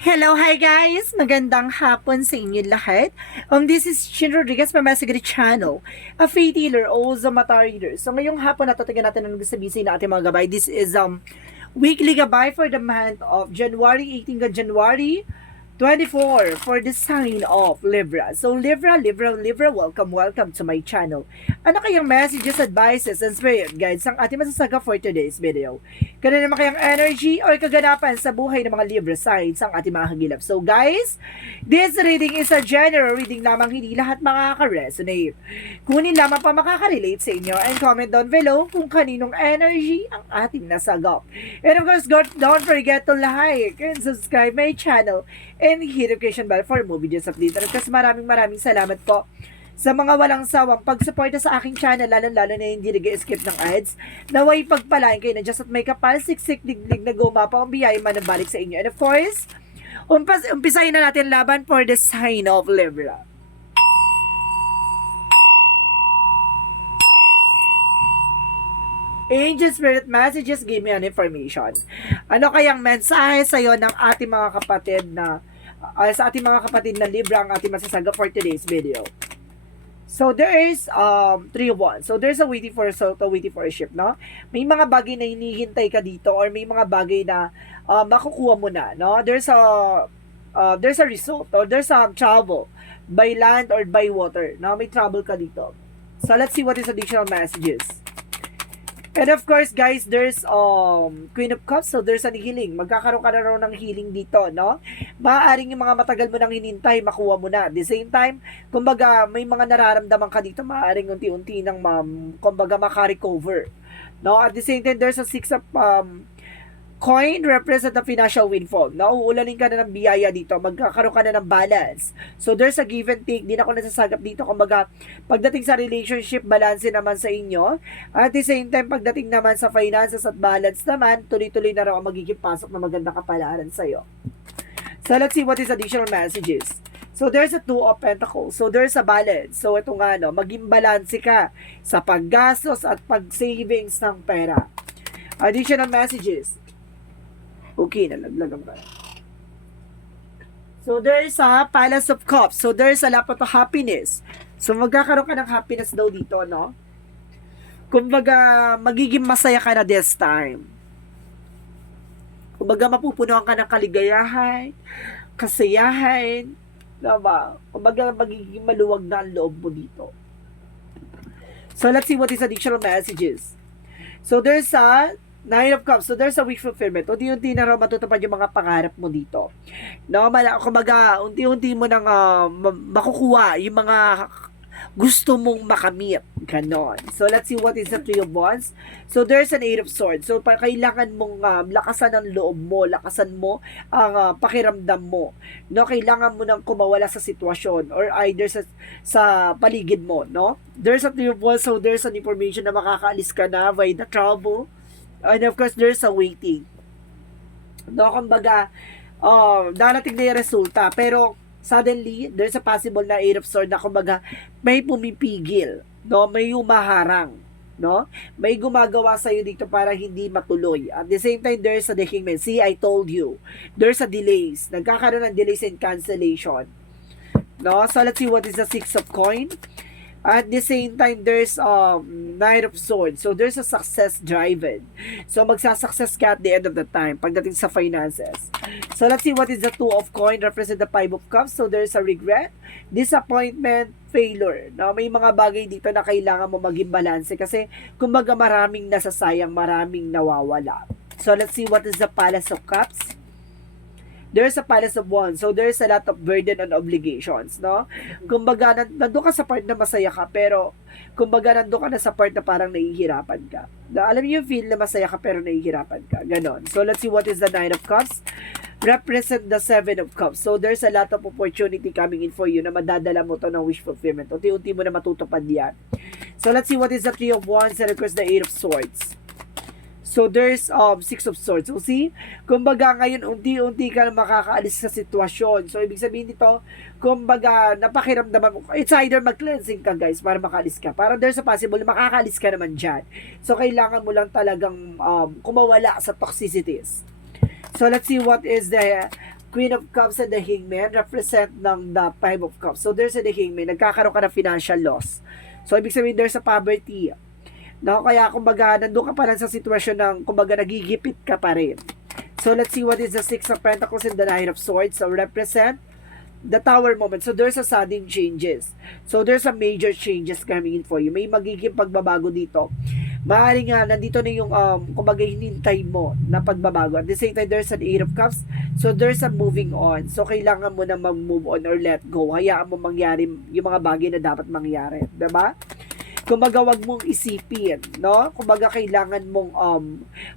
Hello, hi guys! Magandang hapon sa inyo lahat. This is Shin Rodriguez from Masigri Channel, a faith healer, also mata reader. So ngayong hapon natatingnan natin ang nagsasabi na ating mga gabay. This is weekly gabay for the month of January 18 to January 24 for the sign of Libra. So Libra, welcome to my channel. Ano kayang messages, advices, and spirit guides ang ating masasaga for today's video? Kaya naman kayang energy or kaganapan sa buhay ng mga Libra signs ang ating mga hagilap. So guys, this reading is a general reading lamang, hindi lahat makaka-resonate. Kunin lamang pa makaka-relate sa inyo and comment down below kung kaninong energy ang ating nasagap. And of course, don't forget to like and subscribe my channel and hit notification bell for more videos updated. Kasi maraming salamat po sa mga walang sawang pagsuporta sa aking channel, lalo na hindi nag-skip ng ads. Naway pagpalain kayo na just at may kapal, siksik, diglig na gumapa ang biyaya manabalik sa inyo. And of course, umpisahin na natin laban for the sign of Libra. Angel Spirit Messages, give me an information. Ano kayang mensahe sa iyo ng ating mga kapatid na sa ating mga kapatid na Libra ang ating masasaga for today's video? So there is 3 of Wands. So there's a waiting for a ship, no? May mga bagay na hinihintay ka dito or may mga bagay na makukuha mo na, no? There's a result or there's a travel by land or by water. No, may travel ka dito. So let's see what is additional messages. And of course, guys, there's Queen of Cups. So there's an healing. Magkakaroon ka na raw ng healing dito, no? Maaaring yung mga matagal mo nang hinintay, makuha mo na. At the same time, kumbaga, may mga nararamdaman ka dito, maaaring unti-unti nang kumbaga makarecover. No? At the same time, there's a 6 of coin represent the financial windfall. Nauulanin ka na ng biyaya dito. Magkakaroon ka na ng balance. So, there's a give and take. Di na ako nasasagap dito. Kumbaga, pagdating sa relationship, balance naman sa inyo. At the same time, pagdating naman sa finances at balance naman, tuloy-tuloy na raw ang magiging pasok na magandang kapalaran sa'yo. So, let's see what is additional messages. So, there's a 2 of Pentacles. So, there's a balance. So, ito nga, no, maging balance ka sa paggastos at pag-savings ng pera. Additional messages. Okay, nalaglagan ba? So, there's a Palace of Cups. So, there's a lot of happiness. So, magkakaroon ka ng happiness daw dito, no? Kumbaga, magiging masaya ka na this time. Kumbaga, mapupunuan ka ng kaligayahan, kasayahan, diba? Kumbaga, magiging maluwag na ang loob mo dito. So, let's see what is additional messages. So, there's a 9 of Cups. So, there's a wish fulfillment. Unti-unti na raw matutupad yung mga pangarap mo dito. No, kumbaga, unti-unti mo nang makukuha yung mga gusto mong makamit. Ganon. So, let's see what is the 3 of Wands. So, there's an 8 of Swords. So, kailangan mong lakasan ang loob mo, lakasan mo ang pakiramdam mo. No, kailangan mo nang kumawala sa sitwasyon or either sa paligid mo, no? There's a 3 of Wands. So, there's an information na makakaalis ka na by the trouble. And of course, there's a waiting. No, kumbaga, darating na yung resulta. Pero, suddenly, there's a possible na 8 of Swords na kumbaga, may pumipigil. No, may umaharang. No, may gumagawa sa'yo dito para hindi matuloy. At the same time, there's a the Hangman. See, I told you. There's a delays. Nagkakaroon ng delays and cancellation. No, so let's see what is the 6 of Coin. At the same time, there's Knight of Swords. So, there's a success driven. So, magsasuccess ka at the end of the time pagdating sa finances. So, let's see what is the 2 of Coin represent the 5 of Cups. So, there's a regret, disappointment, failure. No, may mga bagay dito na kailangan mo maging balance kasi kumbaga maraming nasasayang, maraming nawawala. So, let's see what is the Palace of Cups. There's a Palace of Wands. So, there's a lot of burden and obligations, no? Kumbaga, nandun ka sa part na masaya ka, pero, kumbaga, nandun ka na sa part na parang nahihirapan ka. Alam niyo yung feel na masaya ka, pero nahihirapan ka. Ganon. So, let's see what is the 9 of Cups. Represent the 7 of Cups. So, there's a lot of opportunity coming in for you na madadala mo to ng wish fulfillment. Unti-unti mo na matutupad yan. So, let's see what is the 3 of Wands and of course the 8 of Swords. So, there's 6 of Swords. So, see? Kumbaga, ngayon, unti-unti ka na makakaalis sa sitwasyon. So, ibig sabihin nito, kumbaga, napakiramdaman mo. It's either mag-cleansing ka, guys, para makaalis ka. Para there's a possible, makakaalis ka naman dyan. So, kailangan mo lang talagang kumawala sa toxicities. So, let's see what is the Queen of Cups and the Hangman represent ng the Five of Cups. So there's the Hangman, nagkakaroon ka ng financial loss. So ibig sabihin there's a poverty. No, kaya kumbaga nandoon ka pa lang sa sitwasyon ng kumbaga nagigipit ka pa rin. So let's see what is the Six of Pentacles and the Nine of Swords. So represent the Tower moment. So there's a sudden changes. So there's a major changes coming in for you. May magiging pagbabago dito. Maaaring nga, nandito na yung kumbaga hinintay mo na pagbabago. At the same time, there's an Eight of Cups. So there's a moving on. So kailangan mo na mag-move on or let go. Hayaan mo mangyari yung mga bagay na dapat mangyari. Diba? Kumbaga, wag mong isipin, no? Kumbaga, kailangan mong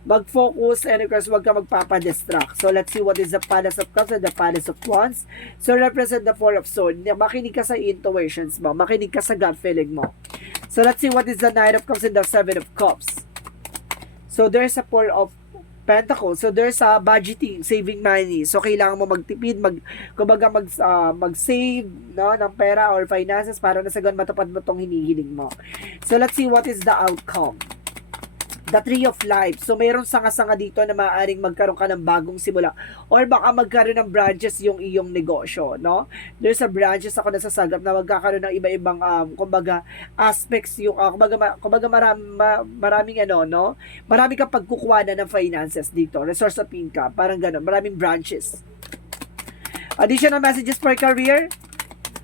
mag-focus and of course, wag ka magpapadistract. So, let's see what is the Palace of Cups and the Palace of Wands. So, represent the Four of Swords. Makinig ka sa intuitions mo. Makinig ka sa gut feeling mo. So, let's see what is the Nine of Cups and the Seven of Cups. So, there's a Four of Pentacles. So, there's a budgeting, saving money. So, kailangan mo magtipid, mag-save, no, ng pera or finances para na sa ganun matupad mo tong hinihiling mo. So, let's see what is the outcome. The Tree of Life. So, mayroong sanga-sanga dito na maaaring magkaroon ka ng bagong simula. Or baka magkaroon ng branches yung iyong negosyo, no? There's a branches ako nasasagap na magkakaroon ng iba-ibang, kumbaga, aspects yung, kumbaga maraming ano, no? Marami kang pagkukuha na ng finances dito. Resource of income. Parang gano'n. Maraming branches. Additional messages for career.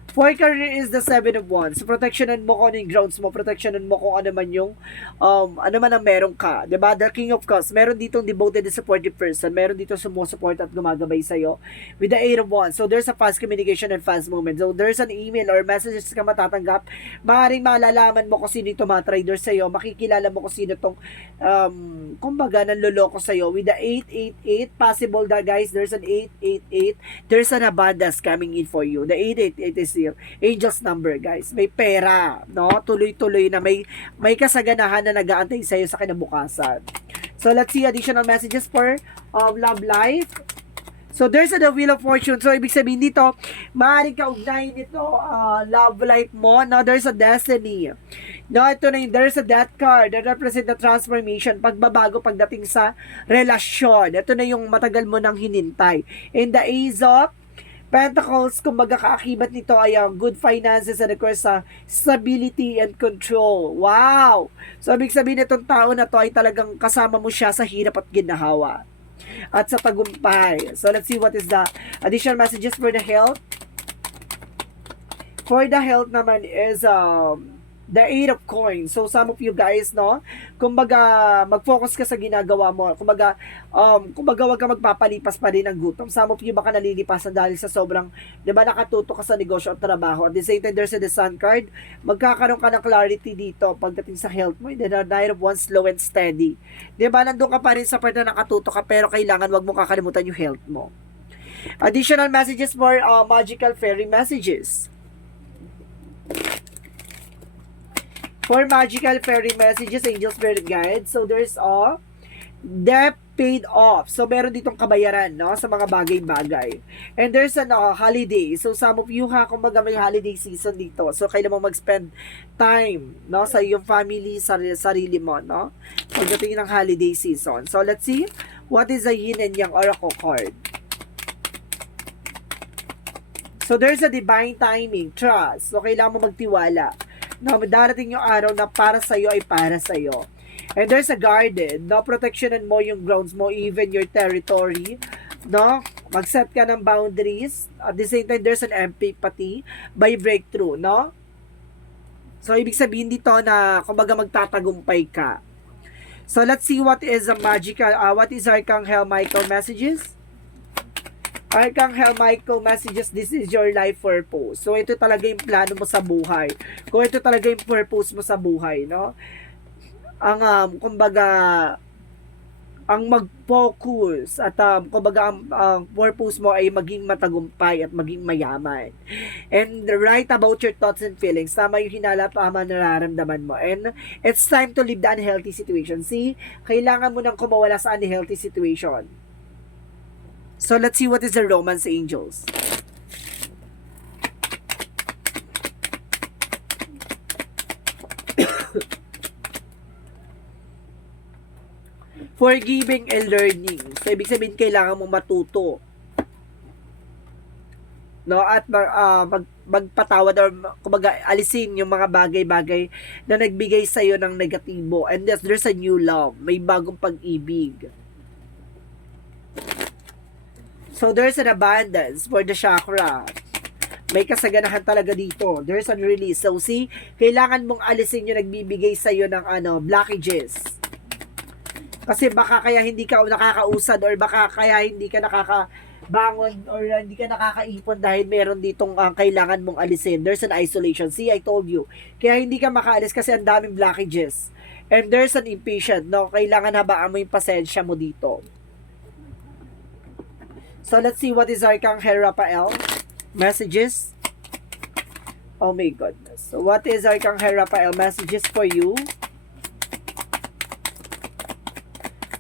For career is the Seven of Wands. So, protectionan mo kung ano yung grounds mo. Protectionan mo kung ano man yung, ano man ang meron ka. Diba? The King of Cups. Meron ditong devoted and supportive person. Meron dito sumusupport at gumagabay sa'yo. With the Eight of Wands. So, there's a fast communication and fast movement. So, there's an email or messages ka matatanggap. Maaaring malalaman mo kung sino yung tumatrader sa'yo. Makikilala mo kung sino tong, kumbaga, nanloloko sa'yo. With the 888, possible na guys, there's an 888. There's an abundance coming in for you. The 888 is Angel's number, guys. May pera, no? Tuloy-tuloy na may kasaganahan na nag-aantay sa'yo sa kinabukasan. So, let's see additional messages for love life. So, there's the Wheel of Fortune. So, ibig sabihin dito, maaaring kaugnayin nito, love life mo. Now, there's a destiny. No, ito na yung, there's a death card that represent the transformation, pagbabago pagdating sa relasyon. Ito na yung matagal mo nang hinintay. In the Ace of Pentacles, kumbaga kaakibat nito ay good finances and of course stability and control. Wow! So, ibig sabihin itong tao na to ay talagang kasama mo siya sa hirap at ginhawa at sa tagumpay. So, let's see what is the additional messages for the health. For the health naman is the Eight of Coins. So, some of you guys, no, kumbaga, mag-focus ka sa ginagawa mo. Kumbaga, wag ka magpapalipas pa rin ng gutom. Some of you baka nalilipasan dahil sa sobrang, di ba, nakatuto ka sa negosyo at trabaho. At the same time, there's the Sun card. Magkakaroon ka ng clarity dito pagdating sa health mo. The Nine of Wands, slow and steady. Di ba, nandun ka pa rin sa part na nakatuto ka, pero kailangan wag mo kakalimutan yung health mo. Additional messages for magical fairy messages. For magical fairy messages, angel spirit guide. So, there's a debt paid off. So, meron ditong kabayaran, no? Sa mga bagay-bagay. And there's an holiday. So, some of you ha, kumbaga may holiday season dito. So, kailangan mo mag-spend time, no? Sa iyong family, sa sarili mo, no? Pagdating ng holiday season. So, let's see. What is the yin and yang oracle card? So, there's a divine timing, trust. So, kailangan mo magtiwala. No, darating yung araw na para sa'yo ay para sa'yo. And there's a guarded, no, protectionan mo yung grounds mo, even your territory, no, mag-set ka ng boundaries. At the same time, there's an empathy by breakthrough, no. So, ibig sabihin dito na, kumbaga, magtatagumpay ka. So, let's see what is a magical, what is Archangel Michael messages? Archangel Michael messages, this is your life purpose. So, ito talaga yung plano mo sa buhay. Kung ito talaga yung purpose mo sa buhay, no? Ang, kumbaga, ang mag-focus at, kumbaga, ang purpose mo ay maging matagumpay at maging mayaman. And write about your thoughts and feelings. Tama yung hinala, tama nararamdaman mo. And it's time to leave the unhealthy situation. See, kailangan mo nang kumawala sa unhealthy situation. So, let's see what is the romance angels. Forgiving and learning. So, ibig sabihin, kailangan mong matuto. no? At magpatawad or kumbaga alisin yung mga bagay-bagay na nagbigay sa iyo ng negatibo. And yes, there's a new love. May bagong pag-ibig. So there's an abundance for the chakra. May kasaganahan talaga dito. There's a release. So see, kailangan mong alisin yung nagbibigay sa iyo ng blockages. Kasi baka kaya hindi ka nakakausad or baka kaya hindi ka nakakabangon or hindi ka nakakaipon dahil meron ditong kailangan mong alisin. There's an isolation. See, I told you. Kaya hindi ka makaalis kasi ang daming blockages. And there's an impatient. No? Kailangan habaan mo yung pasensya mo dito. So let's see what is Arcangel Raphael. Messages. Oh my goodness. So what is Arcangel Raphael messages for you?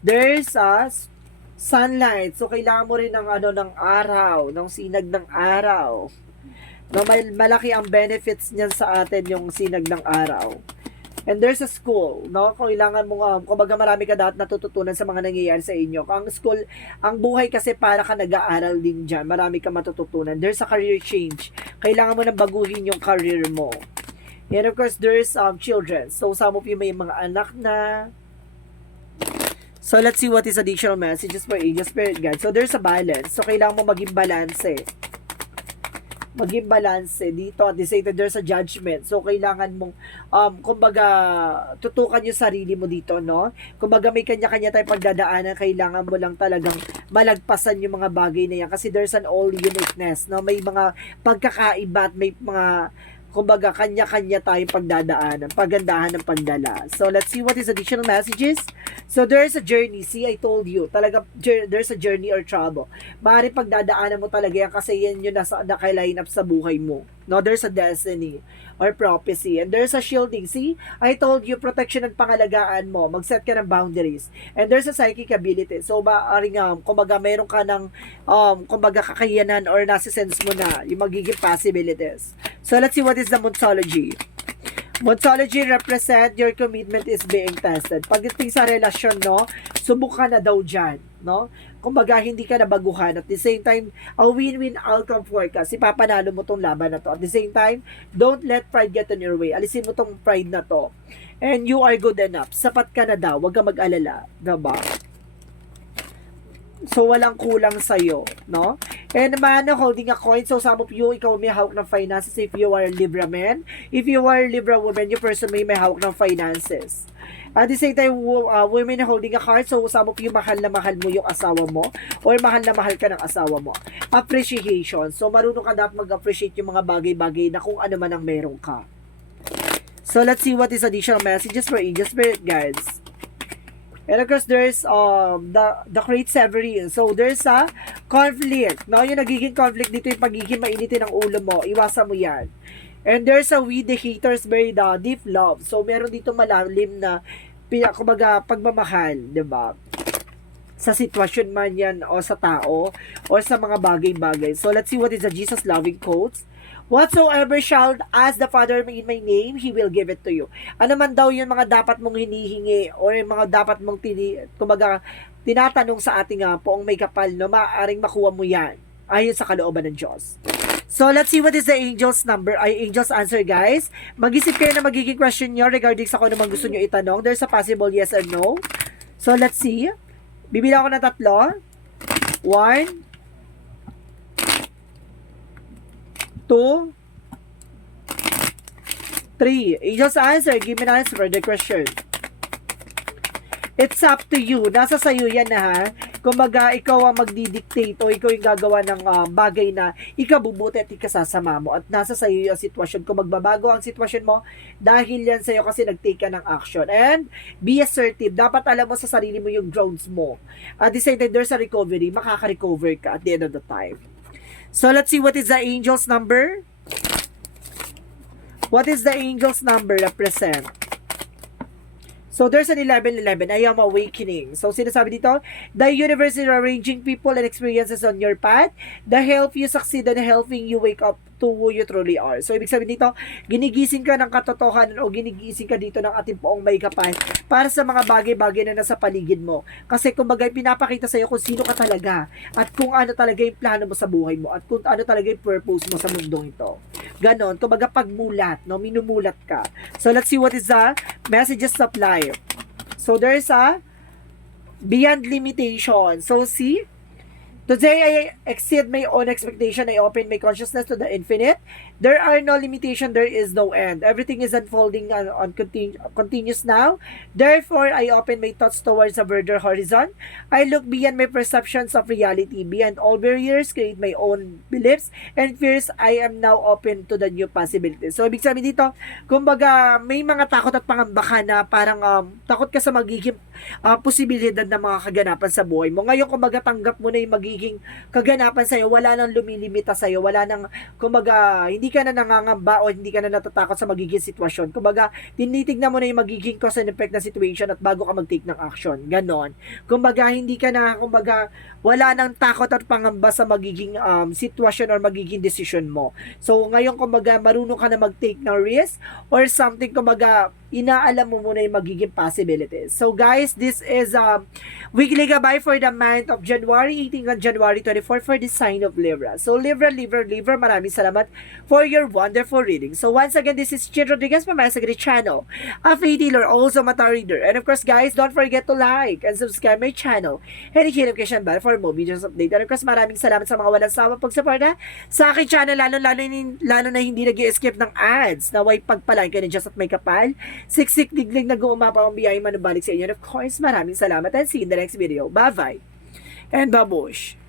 There's a sunlight. So kailangan mo rin ng ng araw, ng sinag ng araw. No, malaki ang benefits niyan sa atin yung sinag ng araw. And there's a school, no? Kailangan mo kumbaga marami ka dapat natututunan sa mga nangyayari sa inyo. Ang school, ang buhay kasi para ka nag-aaral din diyan. Marami ka matututunan. There's a career change. Kailangan mo nang baguhin yung career mo. And of course, there's children. So some of you may mga anak na. So let's see what is additional messages for angel spirit guide. So there's a balance. So kailangan mo maging balance. Maging balance dito at the same time there's a judgment. So kailangan mong kumbaga tutukan yung sarili mo dito, no? Kumbaga may kanya-kanya tayong pagdadaanan, kailangan mo lang talagang malagpasan yung mga bagay na yan kasi there's an all uniqueness, no? May mga pagkakaiba at may mga kumbaga kanya-kanya tayong pagdadaanan, pagandahan ng pagdala. So let's see what is additional messages. So there's a journey. See, I told you, talaga there's a journey or trouble. Maaaring pagdadaanan mo talaga yan kasi yan yung naka-line up sa buhay mo. No, there's a destiny or prophecy. And there's a shielding. See, I told you, protection at pangalagaan mo. Mag-set ka ng boundaries. And there's a psychic ability. So, maaaring, kumbaga, meron ka ng, kumbaga, kakayanan or nasa-sense mo na yung magiging possibilities. So, let's see what is the Monsology. Monsology represent your commitment is being tested. Pagdating sa relasyon, no, subukan na daw dyan, no? Kumbaga, hindi ka nabaguhan. At the same time, a win-win outcome for ka. Si papanalo mo tong laban na to. At the same time, don't let pride get in your way. Alisin mo tong pride na to. And you are good enough. Sapat ka na daw. Huwag ka mag-alala. Diba? So, walang kulang sa'yo, no? And naman, holding a coin. So, some of you, ikaw may hawak ng finances if you are a Libra man. If you are a Libra woman, your person may hawak ng finances. At the same time, women holding a card. So, some of you, mahal na mahal mo yung asawa mo or mahal na mahal ka ng asawa mo. Appreciation. So, marunong ka dapat mag-appreciate yung mga bagay-bagay na kung ano man ang meron ka. So, let's see what is additional messages for angel spirit guides. And of course, there's the great severing. So, there's a conflict. No? Yung nagiging conflict dito, yung pagiging mainitin ng ulo mo. Iwasan mo yan. And there's a we the haters very deep love. So, meron dito malalim na kumbaga pagmamahal, di ba? Sa sitwasyon man yan o sa tao o sa mga bagay-bagay. So, let's see what is the Jesus loving quotes. Whatsoever shall ask the Father in my name, He will give it to you. Ano man daw yung mga dapat mong hinihingi or yung mga dapat mong tinatanong sa ating poong may kapal, no? Maaaring makuha mo yan ayon sa kalooban ng Diyos. So, let's see what is the angel's number, angel's answer, guys. Mag-isip kayo na magiging question nyo regarding sa kung ano man gusto nyo itanong. There's a possible yes or no. So, let's see. Bibilang ako ng 3. 1, 2, 3. Angel's answer. Give me an answer for the question. It's up to you. Nasa sayo yan na ha. Kumbaga, ikaw ang magdidictate o ikaw yung gagawa ng bagay na ikabubuti at ikasasama mo. At nasa sayo yung sitwasyon. Kung magbabago ang sitwasyon mo, dahil yan sa'yo kasi nag-take ka ng action. And be assertive. Dapat alam mo sa sarili mo yung grounds mo. At the same time, there's a recovery. Makaka-recover ka at the end of the time. So, let's see what is the angel's number. What is the angel's number represent? So, there's an 11:11. I am awakening. So, sinasabi dito, the universe is arranging people and experiences on your path that help you succeed and helping you wake up to who you truly are. So, ibig sabihin dito, ginigising ka ng katotohanan o ginigising ka dito ng ating poong may kapal para sa mga bagay-bagay na nasa paligid mo. Kasi, kumbaga, pinapakita sa'yo kung sino ka talaga at kung ano talaga yung plano mo sa buhay mo at kung ano talaga yung purpose mo sa mundong ito. Ganon. Kumbaga, pagmulat, no? Minumulat ka. So, let's see what is the messages of life. So, there's a beyond limitation. So, see? Today, I exceed my own expectation. I open my consciousness to the infinite. There are no limitation. There is no end. Everything is unfolding on continuous now. Therefore, I open my thoughts towards a broader horizon. I look beyond my perceptions of reality. Beyond all barriers, create my own beliefs and fears. I am now open to the new possibilities. So, ibig sabihin dito, kumbaga, may mga takot at pangamba ka na parang takot ka sa magiging posibilidad ng mga kaganapan sa buhay mo. Ngayon, kumbaga, tanggap mo na yung magiging kaganapan sa'yo, wala nang lumilimita sa'yo, wala nang, kumbaga, hindi ka na nangangamba o hindi ka na natatakot sa magiging sitwasyon. Kumbaga, tinitignan mo na yung magiging cause and effect na situation at bago ka mag-take ng action. Ganon. Kumbaga, hindi ka na, kumbaga, wala nang takot at pangamba sa magiging sitwasyon or magiging decision mo. So, ngayon, kumbaga, marunong ka na mag-take ng risk or something, kumbaga, inaalam mo muna yung magiging possibilities. So, guys, this is weekly gabay for the month of January 18 and January 24 for the sign of Libra. So, Libra, maraming salamat for your wonderful reading. So, once again, this is Chin Rodriguez from my Sagri channel, a faith healer, also mata reader. And of course, guys, don't forget to like and subscribe my channel and hit the notification bell for more videos update. And of course, maraming salamat sa mga walang sawa pagsuporta sa aking channel, lalo na hindi nag-i-skip ng ads na way pagpalan kayo ng Diyos at may kapal. Siksik diglig nag-uumapa ang biyay manubalik sa inyo. And of course, maraming salamat and see you in the next video. Bye-bye and babush!